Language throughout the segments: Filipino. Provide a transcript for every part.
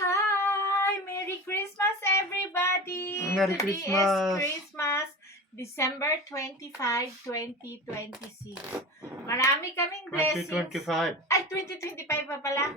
Hi! Merry Christmas, everybody! Merry Today Christmas! is Christmas, December 25, 2026. Marami kaming blessings. 2025. Ay, 2025 pa pala.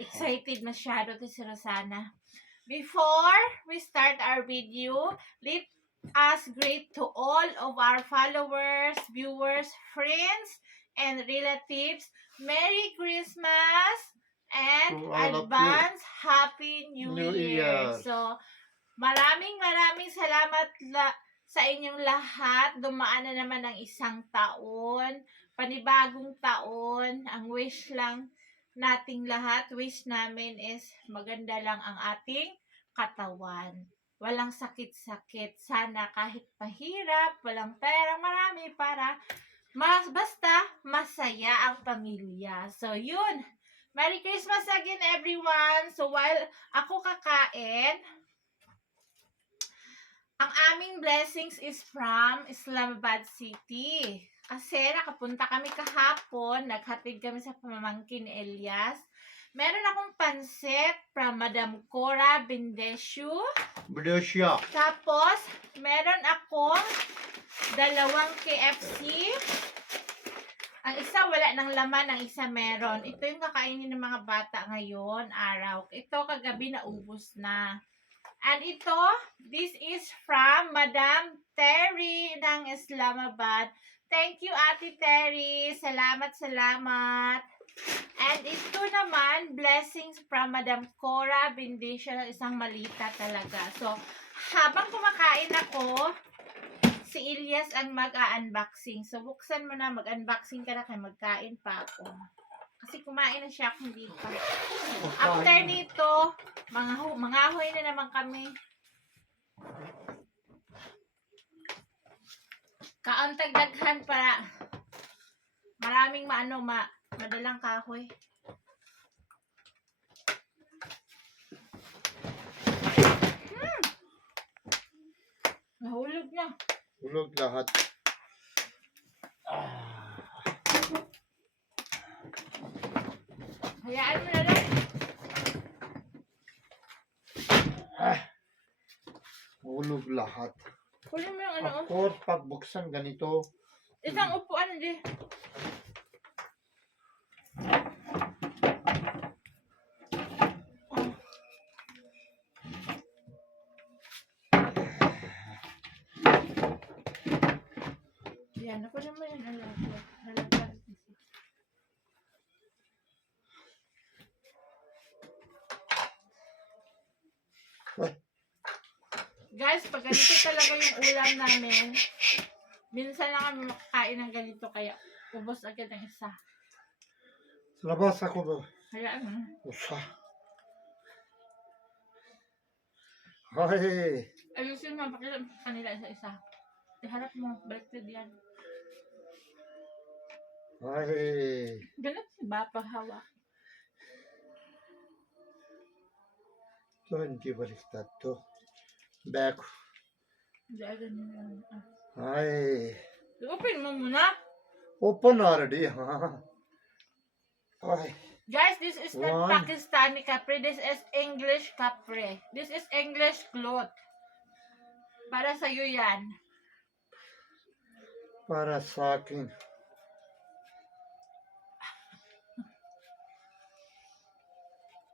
Excited masyado to si Rosana. Before we start our video, let us greet to all of our followers, viewers, friends, and relatives. Merry Christmas and To all of you. advance Happy New New Year. Year. So, maraming salamat sa inyong lahat. Dumaan na naman ang isang taon, panibagong taon. Ang wish lang nating lahat, wish namin is maganda lang ang ating katawan. Walang sakit-sakit. Sana kahit mahirap, walang pera, marami para basta masaya ang pamilya. So, yun. Merry Christmas again, everyone. So, while ako kakain, ang aming blessings is from Islamabad City. Kasi nakapunta kami kahapon, naghatid kami sa pamangkin ni Elias. Meron akong pansit from Madam Cora Bendesio. Brescia. Tapos, meron akong dalawang KFC. Ang isa wala ng laman, ang isa meron. Ito yung kakainin ng mga bata ngayon, araw. Ito kagabi naubos na. And ito, this is from Madam Terry ng Islamabad. Thank you, Ate Terry. Salamat. And ito naman, blessings from Madam Cora Bendisha, isang malita talaga. So, habang kumakain ako, si Elias ang mag-unboxing. So, buksan mo na, mag-unboxing ka na kaya magkain pa ako. Kasi kumain na siya kung di pa. After nito, mangahoy na naman kami. Kaantag daghan para maraming madalang kahoy. Nahulog na. Hulog lahat. Hayaan mo na lang. Hulog lahat. Kunin mo yung ano. Of course, pag buksan ganito. Isang upuan di. Yan, ako naman yun. Halagyan. Guys, pag ganito talaga yung ulam namin, minsan lang kami makakain ng ganito, kaya ubos agad ang isa. Sa labas ako ba? Hayaan mo. Usa. Ay. Ayusin mo, pakita mo sa kanila isa-isa. Iharap mo, baliktad yan. Ay. Ganun ba paghawa? Ito hindi baliktad to. Back. Hindi, ganun yan. Ay. Open mo muna. Open already, ha? Ay. Guys, this is not One. Pakistani kapre. This is English kapre. This is English cloth. Para sa'yo yan. Para sa akin.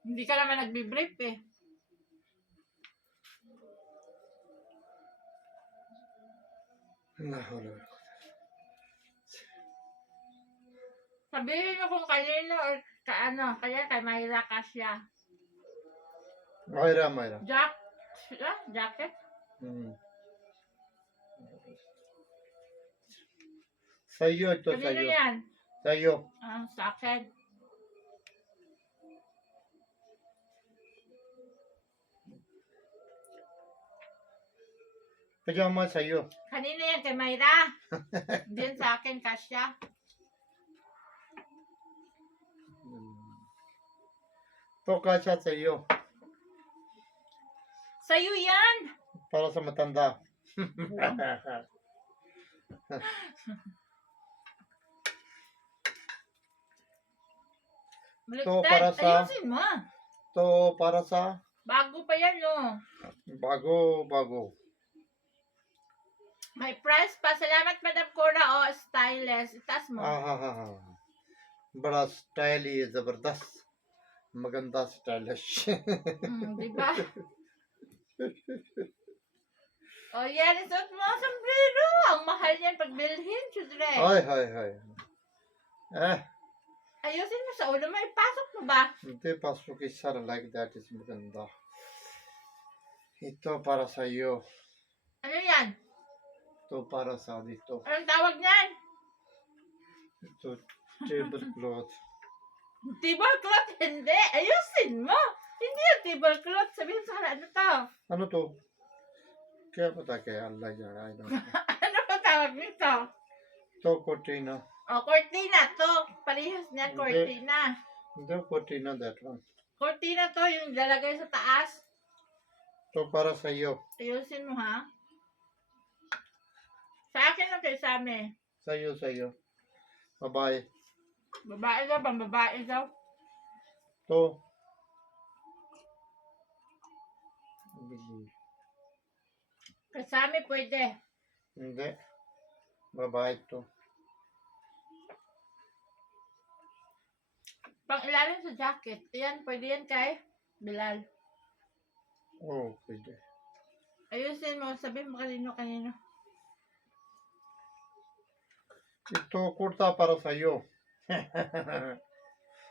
Hindi ka naman nagbi-brief eh. Nahulog. Sabihin mo kung kanino or kaano. Kaya kay Mayra Kasya. Mayra. Jacket? Sa'yo ito, Kanino sa'yo. yan? Sa'yo. Sa akin. Pajama sa'yo. Kanino yan? Kay Mayra? Din sa akin, Kasya. Ito kasya sa'yo. Sa'yo yan! Para sa matanda. Baliktad. para sa- Ayusin mo. Ito para sa Bago pa yan, no? bago. May price pa. Salamat, Madam Cora. Oh, stylist. Itas mo. बड़ा स्टाइल ही है जबरदस्त maganda stylish Di ba? Oh, yan. Isuot mo ang sombrero. Ang mahal yan pag bilhin, chudre. Hi Ayusin mo sa ulo mo. Ipasok mo ba? hindi pasok isa like that is maganda ito para sa iyo Ano yan? ito para sa dito Anong tawag niyan? ito tablecloth Tablecloth? Hindi. Ayusin mo. Hindi yung tablecloth. Sabihin sa ano to? ano to kaya pata kaya Allah jana I don't know Ano ba tawag nito? ito cortina Oh, cortina to. Parehas niyan, Hindi. cortina. ito cortina that one Cortina to, yung lalagay sa taas. ito para sa iyo Ayusin mo, ha? Sa akin o kay Sami? sa iyo babae Babae daw, bang babae daw? ito Kay Sami pwede. hindi babae ito Pang ilalim sa jacket. Yan, pwede yan kay Bilal. oh pwede Ayusin mo, sabihin mo kanino. ito kurta para sa iyo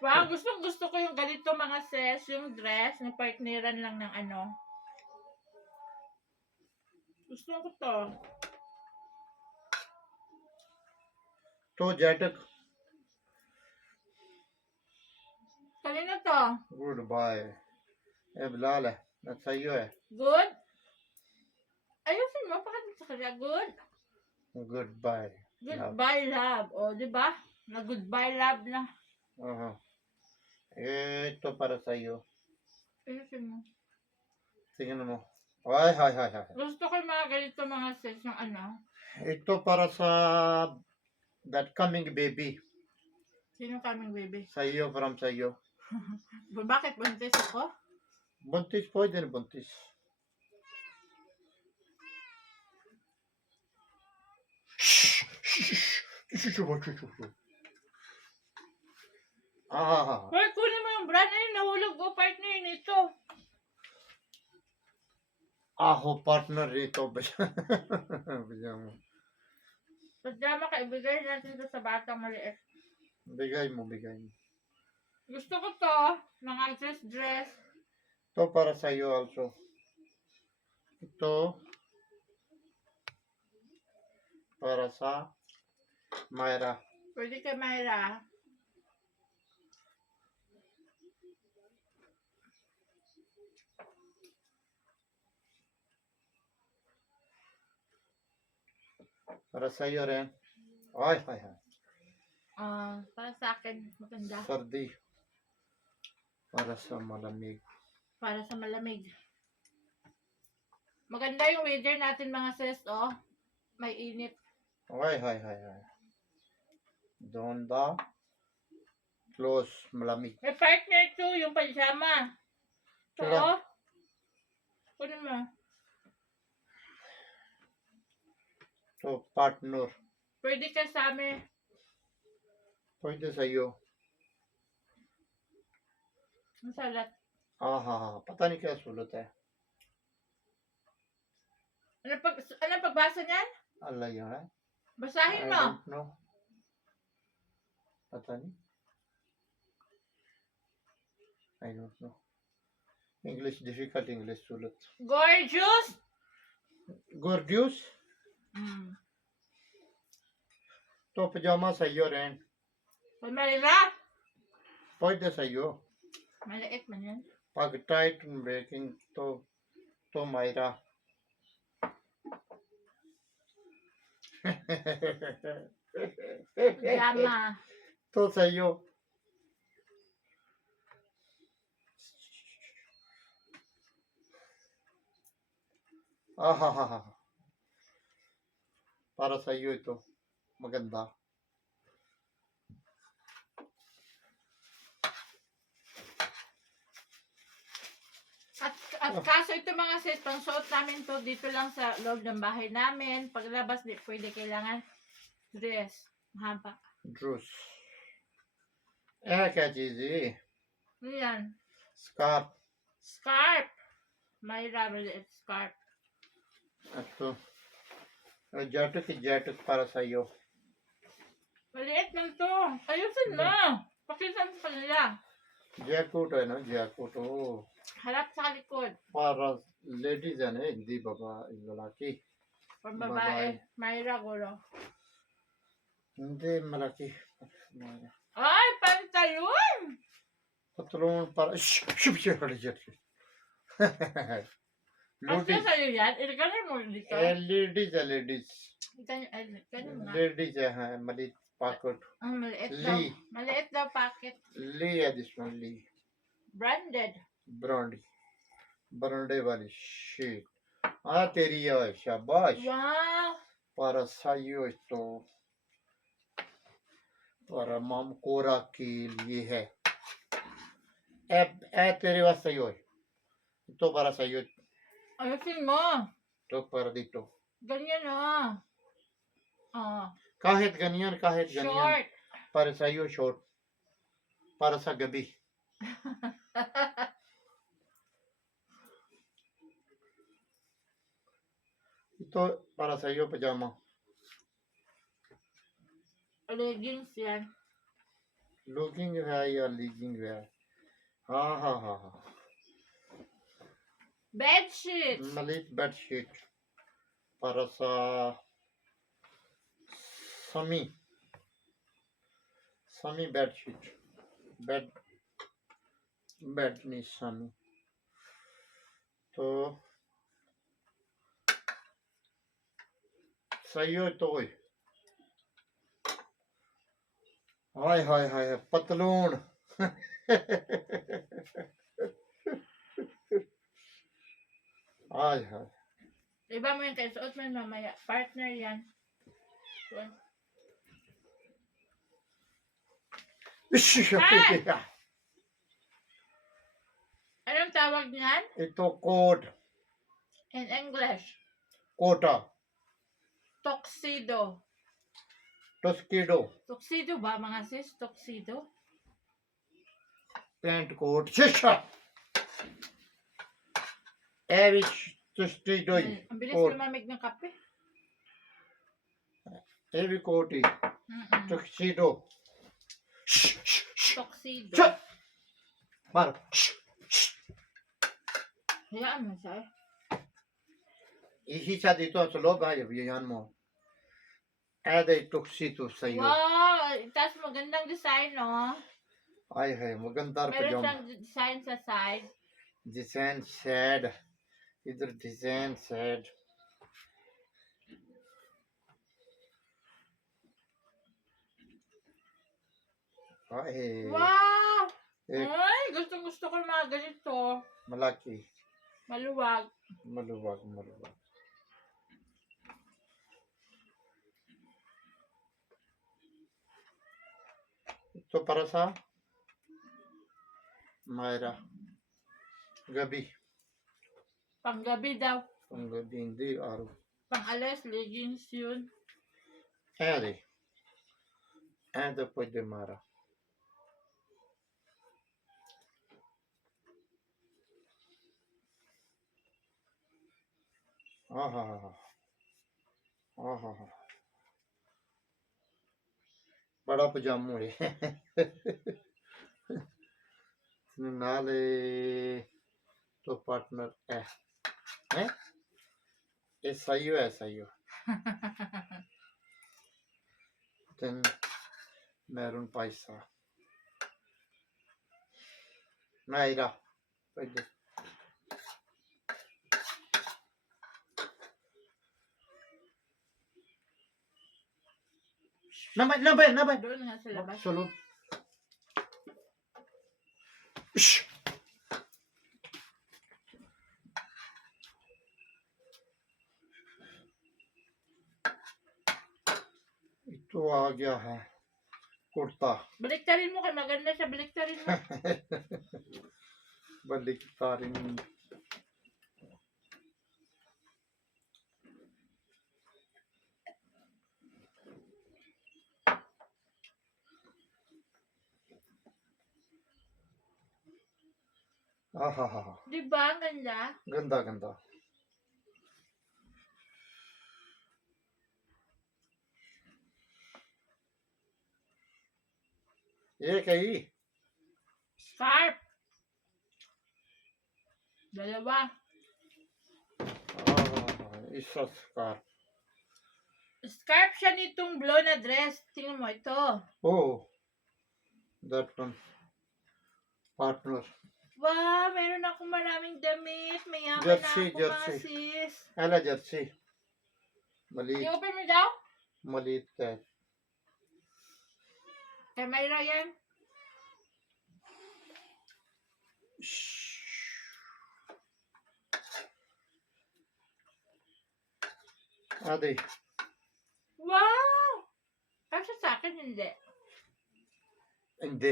Wow, gusto ko yung ganito mga sis, yung dress, na partneran lang ng ano. Gusto ko to. ito jacket Kanino to? goodbye Bilal है अच्छा ही है Good? Ayusin mo, pakita sa kanya. Good? goodbye Goodbye, love. O, di ba? Na goodbye, love na. ito para sa iyo Ayusin mo. tingnan mo ay Gusto ko yung mga ganito mga sis, yung ano. ito para sa that coming baby Sino kaming baby? sa iyo from sa iyo Bakit buntis ako? buntis pwede na buntis Hoy, kunin mo yung brand na yun. Nahulog ko, partner nito. partner rito bigyan mo Pagdama ka, ibigay natin ito sa batang maliit. bigay mo Gusto ko to, mga dress. ito para sa iyo also ito para sa Myra Pwede kay Myra. para sa iyo rin ay Para sa akin, maganda. sardi para sa malamig Para sa malamig. Maganda yung weather natin mga sis, oh. May init. ay doon da close malamig May partner too, yung pajama. Ito, Sila. oh. Kunin mo. ito partner Pwede ka sa amin. pwede sa iyo Ang salat. pata ni kaya sulat Ano pagbasa niyan? Allah yun Basahin I mo. don't know pata ni I don't know English difficult English sulat Gorgeous. gorgeous to pajama sa iyo rin Malira. pwede sa iyo Maliit man yan. pag tight breaking to Myra Pajama. to sa iyo para sa iyo ito maganda Kaso ito mga sis, pang suot namin to dito lang sa loob ng bahay namin. Paglabas, di pwede kailangan dress. Mahaba. Dress. क्या चीज है? Ano yan? Scarf. Scarf. Mayra, maliit scarf. Ito. Jacket para sa'yo. Maliit lang to. Ayusin mo. Pakita mo sa kanila. Jacket है ना jacket ओ Harap sa likod. para ladies है ना hindi baba lalaki. Pang babae. Mayra, gulo. Hindi malaki. Ay, pantalon! Patulungan para ship hट Kasi sa'yo yan, ilaganin mo dito. ladies Ilaganin mo nga. ladies है maliit pocket. Ang maliit daw. Lee. Maliit daw packet. Lee है this one Lee. Branded. ब्रांडे वाली शीट हाँ तेरी है शाबाश Wow! para sa'yo ito para mom Cora के लिए है तेरे वास्ते सही है ito para sa'yo Ayusin mo. ito para dito Ganyan oh. Oh. kahit ganyan Short. para sa'yo short para sa gabi ito para sa'yo pajama Leggings yan. looking है या legging है हाँ हाँ हाँ हाँ Bed sheets. maliit bed sheet para sa Sami bed sheet bed ni Sami तो सही हो तो कोई हाय हाय हाय पतलून हाय हाय Iba mo yung kay suot mo yun mamaya. Partner yan. So, anong tawag niyan? ito coat In English. कोटा Tuxedo. Tuxedo Tuxedo ba mga sis? Tuxedo? Pant coat शिशा एविच tuxedo Ang bilis coat lumamig ng kape. एवि कोटी Mm-mm. टस्कीडो Tuxedo. मार Hayaan mo siya. इही सा dito sa loob ay yan mo ade tuxedo sa iyo Wow! Tapos magandang design, no? ay hay magandar Meron pajama siyang design sa side. design sad इधर design sad ay Wow! एक Ay, gusto ko yung mga ganito. malaki Maluwag. maluwag ito para sa Mayra gabi Panggabi daw. ang gabi hindi araw Pang-alas, leggings yun. ade pwede Mara आहा बड़ा पजामू है नाले तो पार्टनर है ये सही हो then meron paisa Mayra pwede Nabay Doon nga sa labas. Solo. Ito आ गया है kurta Baliktarin mo kay maganda siya. Baliktarin mo. baliktarin Ahaha. Di ba? Ang ganda. Ganda, ganda. एक है ही Scarf. Dalawa. इसका scarf Scarf siya nitong blue na dress. Tingnan mo ito. oh that one partner Wow, meron akong maraming damit. Mayaman Jersey, na ako, jersey. mga sis. ala jersey maliit I-open mo daw? maliit का है Kay Mayra yan. आदि Wow! Kasi sa akin, hindi. hindi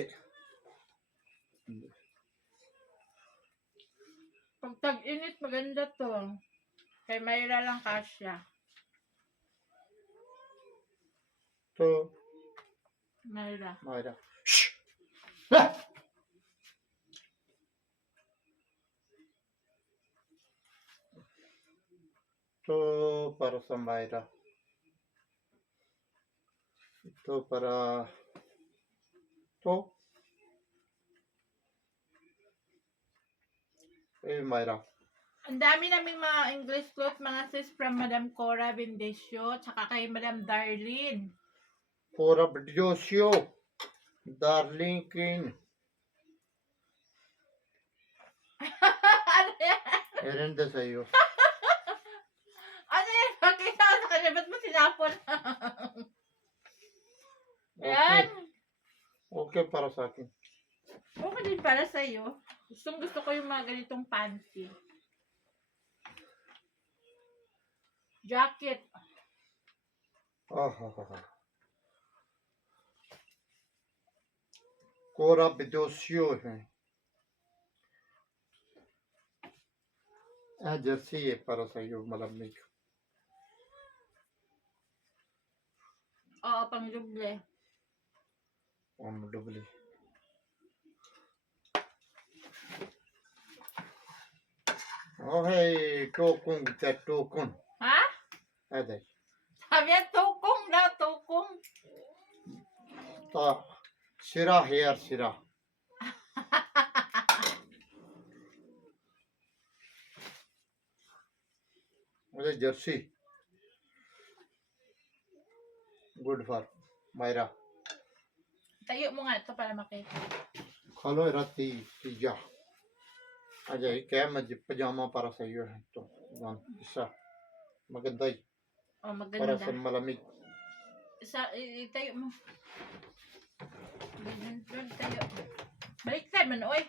Pag tag-init, maganda to. Kay Mayra lang kasya. तो Mayra. मायरा तो para sa Mayra ito para to Mayra Ang dami naming mga English clothes, mga sis, from Madam Cora Bendecio, tsaka kay Madam Darlene. Cora Bendecio Darling King Ano yan? Erende sa'yo Ano yan? Pakita ko sa kanya, ba't mo sinapon? Ayan. okay para sa akin Okay din para sa'yo. Gustong gusto ko yung mga ganitong fancy. Jacket. Cora Bendecio है jersey है para sa'yo malamig Oo, pang duble. Doubly okay tokung ka tokung Ha? aday Sabi yan, tukong daw, tukong. ta sira hair sira अरे Jersey good for Mayra Tayo mo nga ito para makita. khalo rati tija ajay kaya pajama para sa iyo to yan isa maganda Oh, para maganda. sa malamig Itayo mo. Doon tayo. Baliktad man, oy.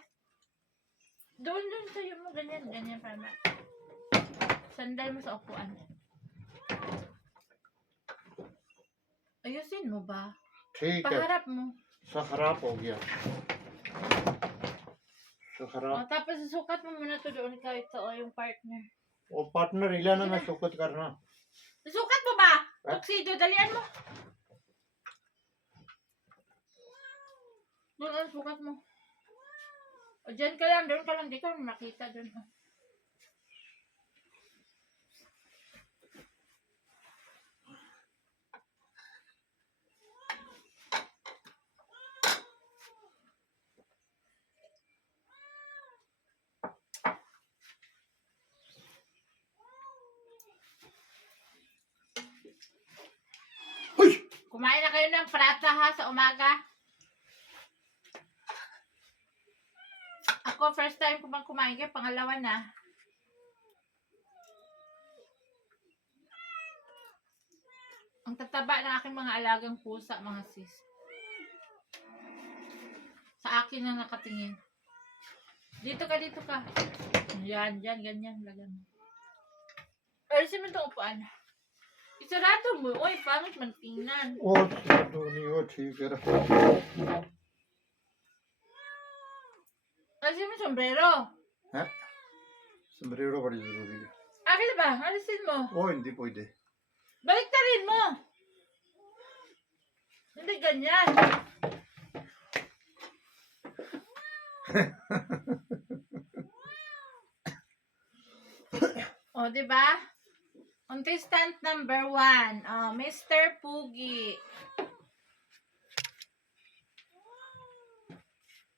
Doon tayo mo. Ganyan, ganyan para. Sandal mo sa upuan. Ayusin mo ba? ठीक है Paharap mo. सा खराब हो गया सा खराब O, tapos susukat mo muna to doon kahit sa yung partner. वो पार्टनर इलाना ना सुकत करना Susukat mo ba? Ha? Tuxedo, dalian mo. Doon ang sukat mo. O, dyan ka lang, doon ka lang. Di ka makita doon. O. Kumain na kayo ng prata ha sa umaga. Ako, first time ko bang kumain kayo, pangalawa na. Ang tataba ng aking mga alagang pusa, mga sis. Sa akin na nakatingin. Dito ka, dito ka. Yan, yan, ganyan. Lagan. Alisin mo itong upuan. Isarado mo. Uy, pangit man tingnan. और नहीं वो ठीक है Alisin mo yung sombrero. हैं sombrero बड़ी जरूरी है Akin na ba? Alisin mo. वो hindi pwede Baliktarin mo. Hindi ganyan. O, di ba? Contestant number 1. Mr. Pugi.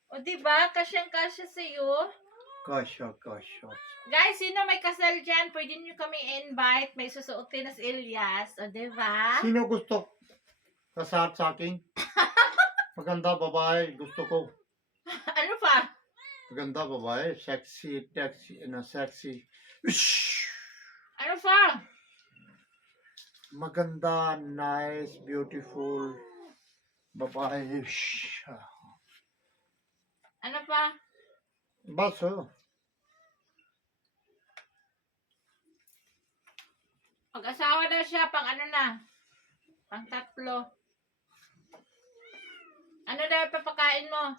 O, di ba? Kasyang-kasya sa'yo. Kasha. Guys, sino may kasal dyan? Pwede nyo kami invite. May susuotin na si Elias. O, di ba? Sino gusto kasal sa akin? Maganda babae, gusto ko. Ano pa? Maganda babae, sexy. Ush! Ano pa? Maganda, nice, beautiful babae. Ush! Ano pa? Baso. Pag-asawa na siya, pang ano na? Pang 3. Ano na papakain mo?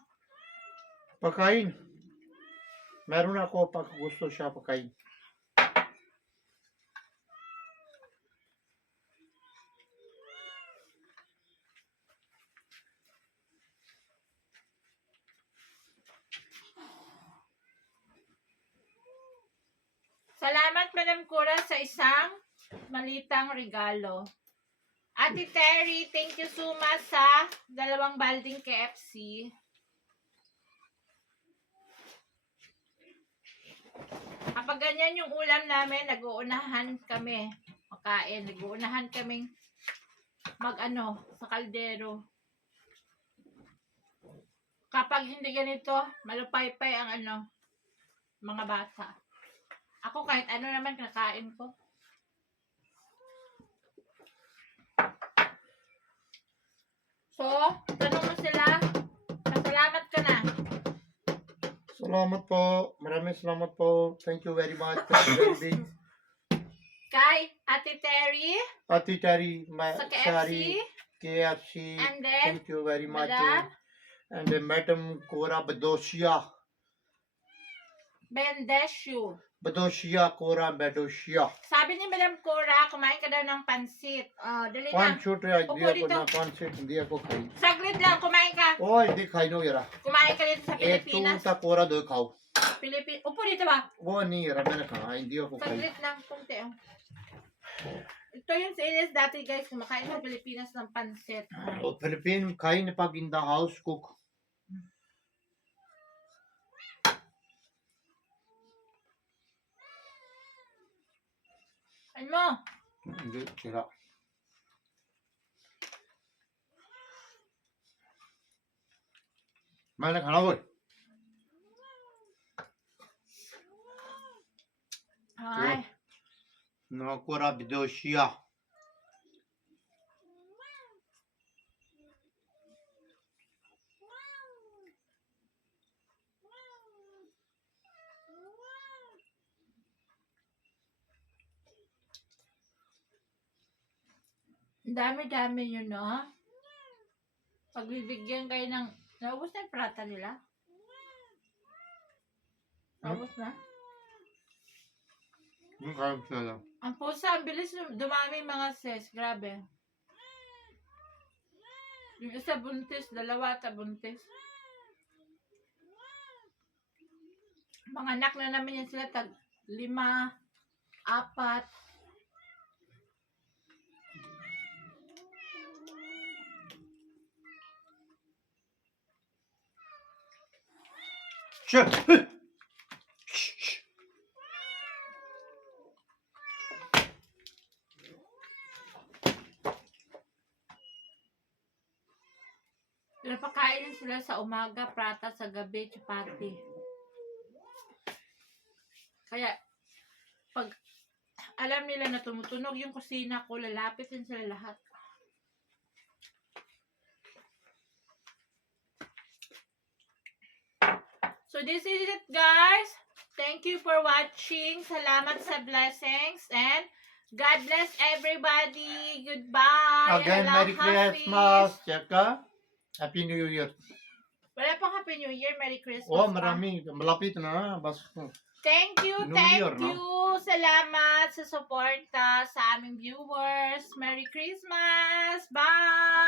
Pagkain. Meron ako pag gusto siya pagkain. Salamat, Madam Cora, sa isang malitang regalo. Ate Terry, thank you so much sa 2 balding KFC. Kapag ganyan yung ulam namin, nag-uunahan kami makain. Nag-uunahan kaming sa kaldero. Kapag hindi ganito, malupay-pay ang mga bata. Ako kahit ano naman kakain ko. So, tanong mo sila. Pasalamat ka na. Salamat po. Maraming salamat po. Thank you very much. Thank you very big. Kay Ate Terry Ati Terry, sa Sari, KFC. KFC. And then, Thank you very much. Madam And Madam Cora Badosia. Bendeshu. Badosia. Sabi ni Madam Cora, kumain ka daw ng pansit. Dali na. Panchut ay Upo hindi ako dito. na pansit, hindi ako kain. Saglit lang, kumain ka. Oh, hindi kain no yara. Kumain ka dito sa Eto Pilipinas. ta Cora do खाओ. Upo dito ba? Oh, ni yara मैंने कहा hindi ako kain. Saglit lang, kunti. Ito yung si Elias dati guys, kumakain sa Pilipinas ng pansit. Oh, Philippine kain pag in the house cook. Ano mo? Hindi sira. मैंने खाना बोल. Ay. No Cora Badosia. Ang dami-dami nyo, no? Pagbibigyan kayo ng... Naubos na yung prata nila? Naubos na? Kain sila lang. Ang pusa, ang bilis dumami yung mga sis. Grabe. Yung isa buntis, 2 ata buntis. Mga anak na namin yan sila, 5, 4. Shh. Pinapakain sila sa umaga, prata sa gabi, chapati. Kaya, pag alam nila na tumutunog yung kusina ko, lalapitin sila lahat. So, this is it, guys. Thank you for watching. Salamat sa blessings. And, God bless everybody. Goodbye. Again, Allah Merry Hafiz. Christmas. Tsaka, Happy New Year. Wala pang Happy New Year. Merry Christmas. Oh, pa. marami. Malapit na. Bas. Thank you, New thank Year, no? you. Salamat sa suporta sa aming viewers. Merry Christmas. Bye.